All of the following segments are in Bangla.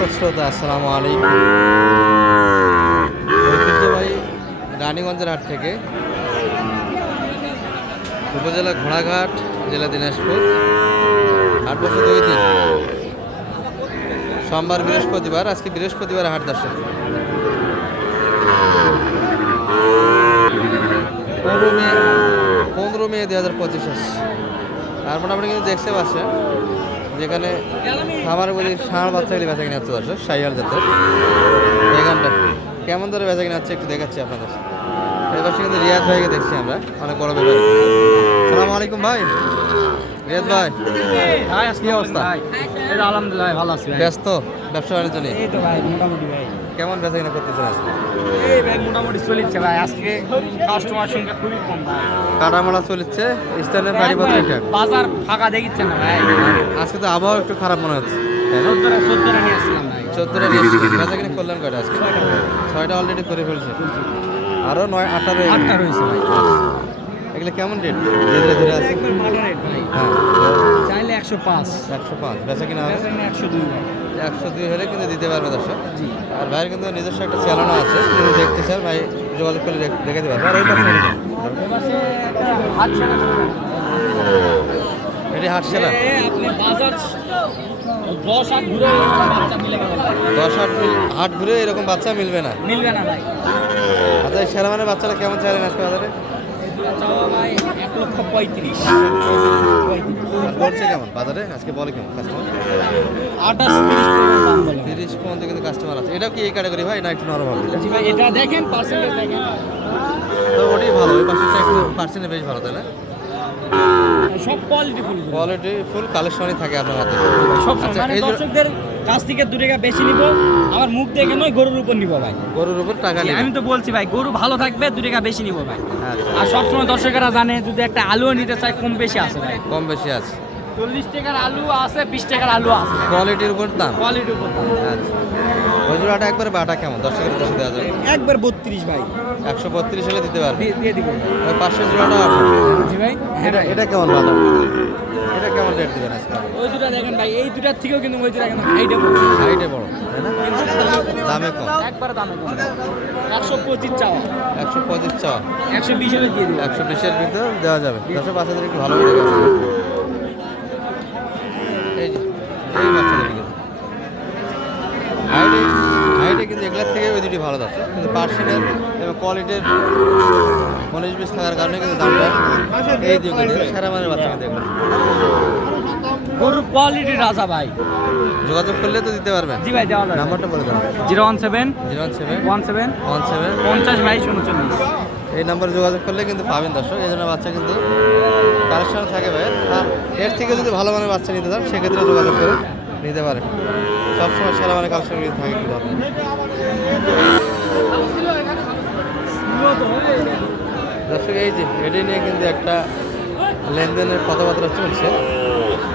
দর্শক শ্রোতা আসসালামু আলাইকুম। রানীগঞ্জের হাট থেকে। উপজেলা ঘোড়াঘাট, জেলা দিনাজপুর। হাট বছর দুই দিন। সোমবার বৃহস্পতিবার, আজকে বৃহস্পতিবার হাট দর্শক। পনেরো মে পনেরো মে দুই হাজার পঁচিশ আর মোটামুটি কিন্তু দেখতে পাচ্ছেন যেখানে খামার বলি ষাঁড় বাচ্চাগুলি বেচা কিনে হচ্ছে দর্শক সাইয়াল জাতের। এখানটা কেমন ধরে বেচা কিনে হচ্ছে একটু দেখাচ্ছি আপনাদের। এই পাশে কিন্তু রিয়াদ ভাইকে দেখছি আমরা অনেক বড় ব্যাপার। সালাম আলাইকুম ভাই। রিয়াদ ভাই। ভাই কি অবস্থা? আলহামদুলিল্লাহ ভালো আছি ব্যস্ত? ব্যবসা বাণিজ্য নিয়ে? ভাই কেমন বেচা কিনা করতেছেন আজকে? মোটামুটি চলিচ্ছে ভাই আজকে কাস্টমার সংখ্যা খুবই কম ভাই। কাটামালা চলছে স্থানীয় বাড়িপত্র ঠিকঠাক বাজার ফাঁকা দেখিচ্ছে না ভাই। আজকে তো আবহাওয়া একটু খারাপ মনে হচ্ছে? চোদ্দটা চোদ্দটা নিয়ে আসছিলাম ভাই। চোদ্দটা রেস্ট বেচা কিনে কয়টা আজকে? ছয়টা অলরেডি করে ফেলছে। আরও নয় আটটা রয়ে গেল। আটটা রয়েছে ভাই। এগুলো কেমন রেট ধীরে ধীরে আছে। ভাই। হ্যাঁ চাইলে একশো পাঁচ। একশো পাঁচ। বেচা কিনা একশো দুই একশো দুই হলে কিন্তু দিতে পারবে দর্শক। আর ভাইয়ের কিন্তু নিজস্ব একটা চ্যানেলও আছে যদি দেখতে চান ভাই যোগাযোগ করে দেখ- দেখে দিতে পারবে। আর এটি হাট সেরা এ, আপনি বাজার দশ হাট ঘুরে বাচ্চা দশ হাট মিল হাট ঘুরে এরকম বাচ্চা মিলবে না। মিলবে না ভাই। আচ্ছা এই সেরা মানে বাচ্চারা কেমন চাইলেন আজকে বাজারে? চাওয়া ভাই এক লক্ষ পঁয়ত্রিশ। পঁয়ত্রিশ। বলছে কেমন? বাজারে? আজকে বলে কেমন? কাস্টমার আঠাশ তিরিশ পর্যন্ত কিন্তু কাস্টমার আছে। এটাও কি এই ক্যাটাগরি ভাই না একটু নরম হবে জি ভাই এটা দেখেন পার্সেন্টেজ দেখেন। তো ওটাই ভালো ওই একটু পার্সেন্টে বেশ ভালো তাই না? সব কোয়ালিটি ফুল কোয়ালিটি ফুল কালেকশনই থাকে আপনার হাতে। সব আচ্ছা, মানে দর্শকদের কাছ থেকে দু টাকা বেশি নিব আমার মুখ দেখে নয় গরুর উপর নিব ভাই। গরুর উপর টাকা নেই আমি তো বলছি ভাই গরু ভালো থাকবে দু টাকা বেশি নিব ভাই। আচ্ছা। আর সবসময় দর্শকেরা জানে যদি একটা আলুও নিতে চায় কম বেশি আছে ভাই। কম বেশি আছে। চল্লিশ টাকার আলু আছে বিশ টাকার আলু আছে। কোয়ালিটির উপর দাম। কোয়ালিটির উপর দাম। আচ্ছা। ওই জোড়াটা একবারে বাটা কেমন? দর্শকের কাছে দেওয়া যাবে? একবার বত্রিশ ভাই। একশো বত্রিশ হলে দিতে পারবে। দিয়ে দিব। ওই পাঁচশো জোড়াটা জি ভাই। এটা এটা কেমন বাটা? এটা কেমন রেট দেবেন আজকে? ওই দুটা দেখেন ভাই এই দুটার থেকেও কিন্তু ওই দুটা কিন্তু হাইটে হাইটে বড় তাই না? দামে কম। একবার দামে কম। একশো পঁচিশ চাওয়া। একশো পঁচিশ চাওয়া। একশো বিশ হলে দিয়ে একশো বিশের ভিতর দেওয়া যাবে। দশে বাচ্চাদের একটু ভালো করে দেখে এই যে এই বাচ্চাদের কিন্তু হাইটে হাইটে কিন্তু থেকে দুটি ভালো দাম কিন্তু পার্সেন্টের এবং কোয়ালিটির উনিশ বিশ থাকার কারণে কিন্তু দামটা এই দিকে সেরা মানের বাচ্চা কিন্তু এগুলো। গরুর কোয়ালিটি রাজা ভাই। যোগাযোগ করলে তো দিতে পারবেন। জি ভাই দেওয়া নাম্বারটা বলে দেন zero one seven. Zero one seven. One seven. One seven. পঞ্চাশ বাইশ উনচল্লিশ। এই নাম্বারে যোগাযোগ করলে কিন্তু পাবেন দর্শক এই জন্য বাচ্চা কিন্তু কালেকশন থাকে ভাই। আর এর থেকে যদি ভালো মানের বাচ্চা নিতে চান সেক্ষেত্রে যোগাযোগ করে নিতে পারেন। সবসময় সেরা মানের কালেকশন কিন্তু থাকে কিন্তু। দর্শক এই যে এটি নিয়ে কিন্তু একটা লেনদেনের কথাবার্তা চলছে।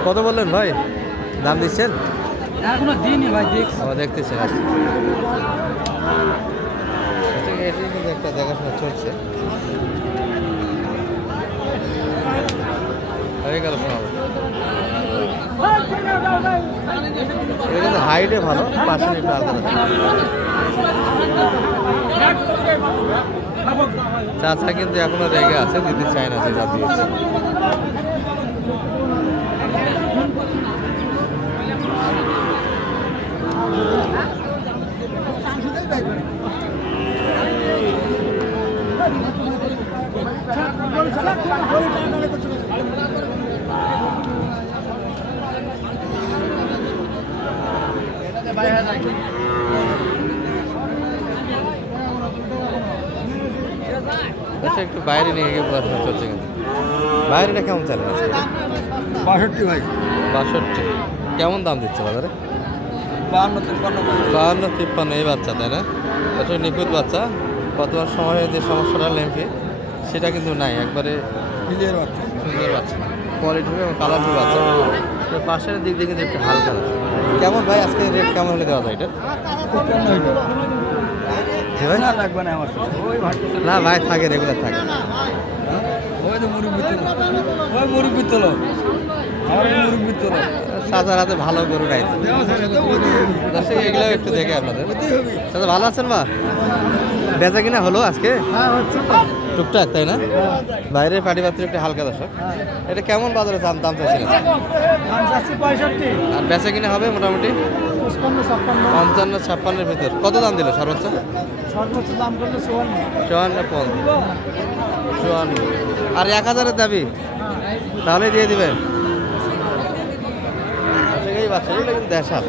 কত বললেন ভাই? দাম দিচ্ছেন? এখনও দিনই ভাই দেখছি। আবার দেখতেছেন এটি কিন্তু একটা দেখাশোনা চলছে। হয়ে গেল শোনাবো এটা কিন্তু হাইটে ভালো পাশে একটু আলাদা। চাচা কিন্তু এখনও রেগে আছে দিতে চায় না সেটা দিয়েছে আচ্ছা একটু বাইরে নিয়ে গিয়ে পড়াশোনা চলছে কিন্তু। বাইরেটা কেমন চালে আছে বাষট্টি ভাই। বাষট্টি। কেমন দাম দিচ্ছে বাজারে? বাহান্ন তিপ্পান্ন। বাহান্ন তিপ্পান্ন এই বাচ্চা তাই না? এটা নিখুঁত বাচ্চা। বর্তমান সময়ে যে সমস্যাটা লেম্পে সেটা কিন্তু নাই। একবারে ক্লিয়ার বাচ্চা। সুন্দর বাচ্চা। কোয়ালিটি এবং কালারফুল বাচ্চা। পাশের দিক দিয়ে কিন্তু একটু হালকা কেমন ভাই? আজকে রেট কেমন হলে দেওয়া যায় এটা? ভাই না লাগবে না আমার ভাই না ভাই থাকে রেগুলার থাকে। ওই তো মুরব্বি তোলো। ওই মুরব্বি তোলো। আমার মুরব্বি তোলো। চাচার হাতে ভালো গরু নাই। দর্শক এগুলো একটু দেখে আপনাদের। ভালো আছেন বা বেচা কিনা হলো আজকে? হ্যাঁ টুকটাক তাই না? বাইরে পাটি পাত্র একটু হালকা দর্শক। এটা কেমন বাজারে দাম দাম চাইছিলেন দাম আর বেচা কিনা হবে মোটামুটি? পঞ্চান্ন ছাপ্পান্নের ভিতর। কত দাম দিল সর্বোচ্চ? সর্বোচ্চ দাম করলে চুয়ান্ন। চুয়ান্ন পঞ্চান্ন চুয়ান্ন। আর এক হাজারের দাবি? তাহলে দিয়ে দিবেন। আচ্ছা, এই বাচ্চা এগুলো কিন্তু দেশাল।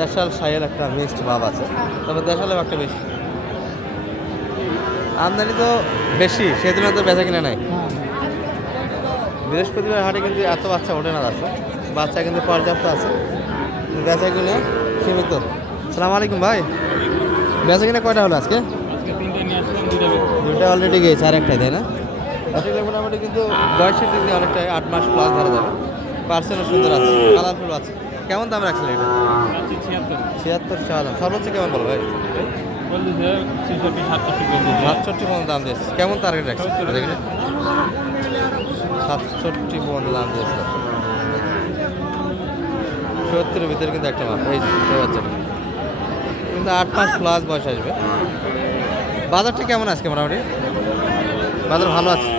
দেশাল সাইয়ের একটা মিক্সড ভাব আছে। তবে দেশালের একটা বেশি। আমদানি তো বেশি সেজন্য তো বেচা কিনে নাই। বৃহস্পতিবার হাটে কিন্তু এত বাচ্চা ওঠে না আছে বাচ্চা কিন্তু পর্যাপ্ত আছে। বেচা কিনে সীমিত। সালাম আলাইকুম ভাই। বেচা কিনা কয়টা হলো আজকে? দুটা অলরেডি গিয়েছে আর একটাই তাই না? আসলে মোটামুটি কিন্তু বয়সের দিক দিয়ে অনেকটাই আট মাস প্লাস ধরা যাবে। পার্সেন্টও সুন্দর আছে কালারফুল আছে। কেমন দাম রাখছেন এটা? ছিয়াত্তর। চা দাম। সর্বোচ্চ কেমন বলো ভাই? সাতষট্টি পর্যন্ত দাম দিয়েছে। কেমন টার্গেট রাখছে? সাতষট্টি পর্যন্ত দাম দিয়েছে। সত্তরের ভিতরে কিন্তু একটা মাপ এই বাচ্চাটা। কিন্তু আট মাস প্লাস বয়স আসবে। বাজারটা কেমন আজকে মোটামুটি? বাজার ভালো আছে?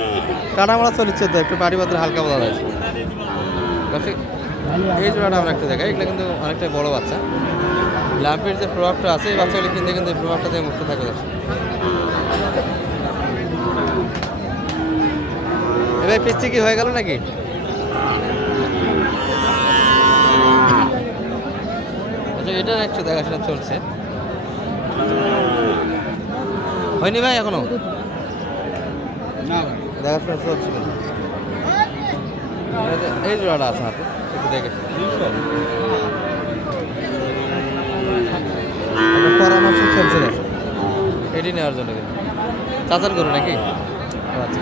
কাটামারা চলছে তো একটু বাড়ি বাজার হালকা যাচ্ছে দর্শক, এই জোড়াটা আমরা একটা দেখাই। এগুলো কিন্তু অনেকটাই বড় বাচ্চা। ল্যাম্পের যে প্রভাবটা আছে এই বাচ্চাগুলো কিনতে কিন্তু এই প্রভাবটা থেকে মুক্ত থাকে দর্শক। এবার পিচ্ছি কি হয়ে গেল নাকি? আচ্ছা এটা একটু দেখাশোনা চলছে। হয়নি ভাই এখনও? দেখাশোনা চলছিল এই জোড়াটা আছে হাতে একটু দেখে। পরামর্শ চলছে এটি নেওয়ার জন্য চাচার করো নাকি? আচ্ছা।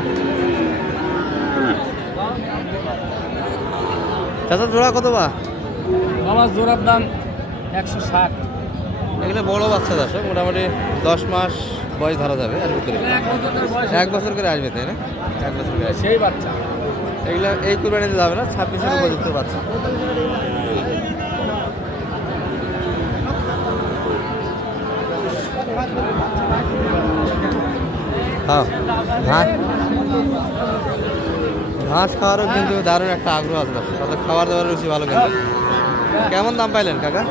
চাচার জোড়া কত বা? আমার জোড়ার দাম একশো ষাট। এগুলো বড় বাচ্চা চাষ মোটামুটি দশ মাস বয়স ধরা যাবে আর ভিতরে। এক বছর করে আসবে তাই না? এক বছর করে সেই বাচ্চা। এগুলো এই কুরবানিতে যাবে না ছাব্বিশের উপযুক্ত বাচ্চা। হ্যাঁ ঘাস। খাওয়ারও কিন্তু দারুণ একটা আগ্রহ আছে। তাদের খাবার দাবার রুচি ভালো কিন্তু কেমন দাম পাইলেন কাকা?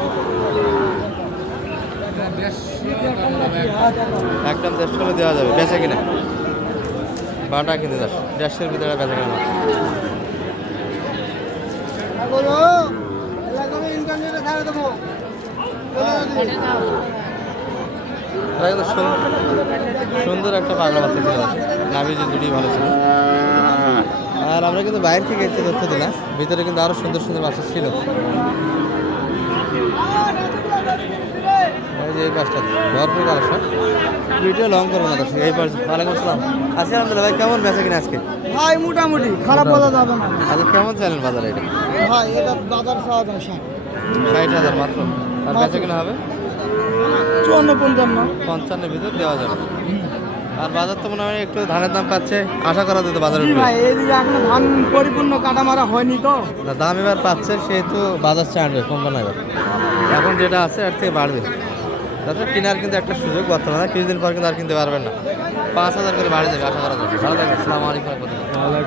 একদম দেড়শো হলে দেওয়া যাবে। বেচে কিনা? বাটা কিনতে যাস। দেড়শোর ভিতরে বেচে কিনা সুন্দর একটা পাগলা বাচ্চা ছিল। নাভি যে দুটি ভালো ছিল। আর আমরা কিন্তু বাইরে থেকে একটু তথ্য দিলাম। ভিতরে কিন্তু আরও সুন্দর সুন্দর বাচ্চা ছিল। ওই যে এই পাশটা ভরপুর কালেকশন। ভিডিও লং করব না দর্শক এই পাশ ওয়ালাইকুম আসসালাম আছি আলহামদুলিল্লাহ ভাই কেমন বেচা কিনা আজকে? ভাই মোটামুটি খারাপ বলা যাবে না। আচ্ছা কেমন চাইলেন বাজারে এটা? ভাই এটা বাজার চাওয়া দাম ষাট। ষাট হাজার মাত্র। আর বেচা কিনা হবে? চুয়ান্ন পঞ্চান্ন। পঞ্চান্নের ভিতর দেওয়া যাবে। আর বাজার তো মনে হয় একটু ধানের দাম পাচ্ছে আশা করা যেত বাজারে ভাই এইদিকে এখনও ধান পরিপূর্ণ কাটা মারা হয়নি তো। দাম এবার পাচ্ছে সেহেতু বাজার চাড়বে কমবে না এবার। এখন যেটা আছে এর থেকে বাড়বে। তাছাড়া কেনার কিন্তু একটা সুযোগ বর্তমানে কিছুদিন পর কিন্তু আর কিনতে পারবেন না পাঁচ হাজার করে বাড়ি যাবে, আশা করা যাবে ভালো।